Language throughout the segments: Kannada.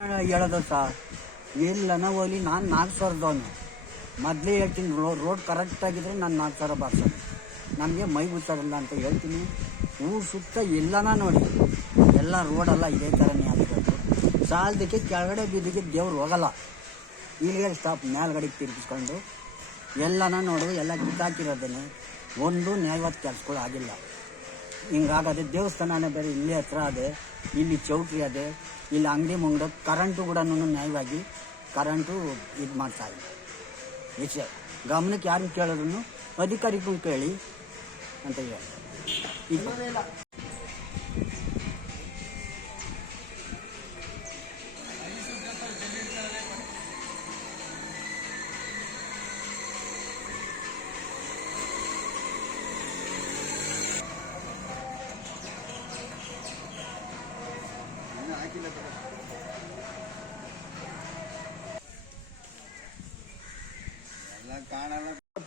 ಹೇಳೋದು ಸರ್ ಎಲ್ಲನ ಹೋಗ್ಲಿ ನಾನು 4,000ದವನು ಮೊದಲೇ ಹೇಳ್ತೀನಿ. ರೋಡ್ ಕರೆಕ್ಟಾಗಿದ್ರೆ ನಾನು 4,000 ಬರ್ಸೋದು. ನಮಗೆ ಮೈ ಗೊತ್ತಾಗಲ್ಲ ಅಂತ ಹೇಳ್ತೀನಿ. ಊರು ಸುತ್ತ ಎಲ್ಲನ ನೋಡಿ ಎಲ್ಲ ರೋಡೆಲ್ಲ ಇದೇ ಥರನೇ ಆಗಿರೋದು. ಸಾಲದಕ್ಕೆ ಕೆಳಗಡೆ ಬಿದ್ದಿಗೆ ದೇವ್ರು ಹೋಗಲ್ಲ. ಇಲ್ಲಿಗೆ ಸ್ಟಾಪ್ ಮೇಲ್ಗಡೆಗೆ ತಿರುಗಿಸ್ಕೊಂಡು ಎಲ್ಲನ ನೋಡು ಎಲ್ಲ ಕಿತ್ತಾಕಿರೋದೇನೆ. ಒಂದು ನ್ಯಾಯವಾದ ಕೆಲಸಗಳು ಆಗಿಲ್ಲ. ಹಿಂಗಾಗದೆ ದೇವಸ್ಥಾನನೇ ಬೇರೆ ಇಲ್ಲೇ ಹತ್ರ ಅದೇ, ಇಲ್ಲಿ ಚೌಟ್ರಿ ಅದೇ, ಇಲ್ಲಿ ಅಂಗಡಿ ಮುಂಗಡ ಕರೆಂಟು ಕೂಡ ನ್ಯಾಯವಾಗಿ ಕರೆಂಟು ಇದು ಮಾಡ್ತಾರೆ. ವಿಷಯ ಗಮನಕ್ಕೆ ಯಾರನ್ನು ಕೇಳಿದ್ರು ಅಧಿಕಾರಿಗೂ ಕೇಳಿ ಅಂತ ಹೇಳಿ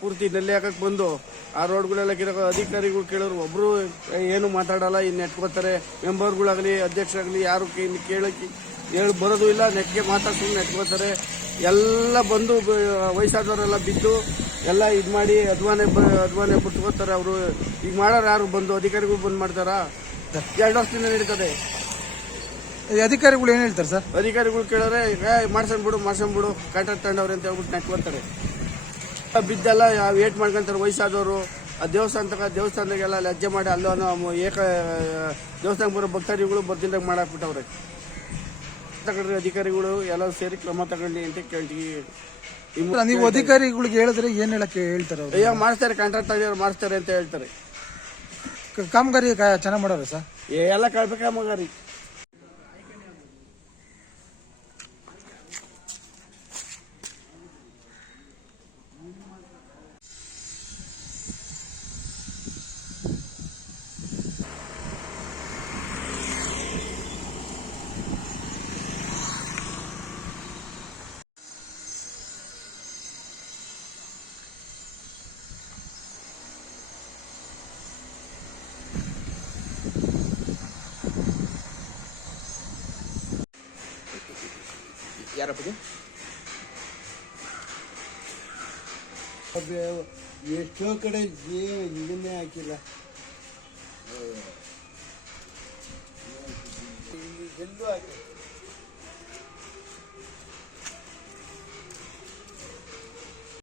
ಪೂರ್ತಿ ನೆಲೆ ಹಾಕಕ್ ಬಂದು ಆ ರೋಡ್ಗಳೆಲ್ಲ ಕಿರಕ ಅಧಿಕಾರಿಗಳು ಕೇಳೋರು ಒಬ್ರು ಏನು ಮಾತಾಡಲ್ಲ. ಇನ್ನು ನೆಟ್ಕೋತಾರೆ. ಮೆಂಬರ್ಗಳಾಗಲಿ ಅಧ್ಯಕ್ಷರಾಗಲಿ ಯಾರು ಕೇಳಕ್ಕೆ ಹೇಳಿ ಬರೋದು ಇಲ್ಲ. ನೆಟ್ಗೆ ಮಾತಾಡ್ಕೊಂಡು ನೆಟ್ಕೋತಾರೆ. ಎಲ್ಲ ಬಂದು ವಯಸ್ಸಾದವರೆಲ್ಲ ಬಿದ್ದು ಎಲ್ಲ ಇದು ಮಾಡಿ ಅಧ್ವಾನೆ ಬಿಟ್ಕೋತಾರೆ. ಅವರು ಈಗ ಮಾಡೋರು ಯಾರು ಬಂದು ಅಧಿಕಾರಿಗಳು ಬಂದ್ ಮಾಡ್ತಾರ? 2 ವರ್ಷದಿಂದ ನಡೀತದೆ. ಅಧಿಕಾರಿಗಳು ಏನ್ ಹೇಳ್ತಾರೆ ಸರ್? ಅಧಿಕಾರಿಗಳು ಕೇಳೋರೆ ಮಾಡ್ಸಂಬಿಡು ಕಾಂಟ್ರಾಕ್ಟ್ ತಗೊಂಡವ್ರೆ ಅಂತ ಹೇಳ್ಬಿಟ್ಟು ನೆಟ್ಕೋತಾರೆ. ಬಿದ್ದೆಲ್ಲ ವೇಟ್ ಮಾಡ್ಕೊಂತಾರೆ ವಯಸ್ಸಾದವರು. ಆ ದೇವಸ್ಥಾನದಾಗೆಲ್ಲ ಲಜ್ಜೆ ಮಾಡಿ ಅಲ್ಲೋ ದೇವಸ್ಥಾನಕ್ಕೆ ಬರೋ ಭಕ್ತಾದಿಗಳು ಬರ್ದಿಂದಾಗ ಮಾಡಾಕ್ಬಿಟ್ಟವ್ರೆ. ತಗೊಂಡ್ರೆ ಅಧಿಕಾರಿಗಳು ಎಲ್ಲ ಸೇರಿ ಕ್ರಮ ತಗೊಂಡಿ ಅಂತ ಕೇಳ್ತೀವಿ. ನೀವು ಅಧಿಕಾರಿಗಳಿಗೆ ಹೇಳಿದ್ರೆ ಏನ್ ಹೇಳಕ್ಕೆ ಹೇಳ್ತಾರೆ? ಅಯ್ಯೋ ಮಾಡಿಸ್ತಾರೆ, ಕಾಂಟ್ರಾಕ್ಟ್ ತಗೊಂಡ್ರೆ ಮಾಡಿಸ್ತಾರೆ ಅಂತ ಹೇಳ್ತಾರೆ. ಕಾಮಗಾರಿ ಚೆನ್ನಾಗಿ ಮಾಡೋರು ಸರ್? ಎಲ್ಲ ಕಳ್ಬೇಕು ಕಾಮಗಾರಿ. ಯಾರಪ್ಪ ಎಷ್ಟೋ ಕಡೆ ಇದನ್ನೇ ಹಾಕಿಲ್ಲ. ಎಲ್ಲೂ ಹಾಕಿಲ್ಲ.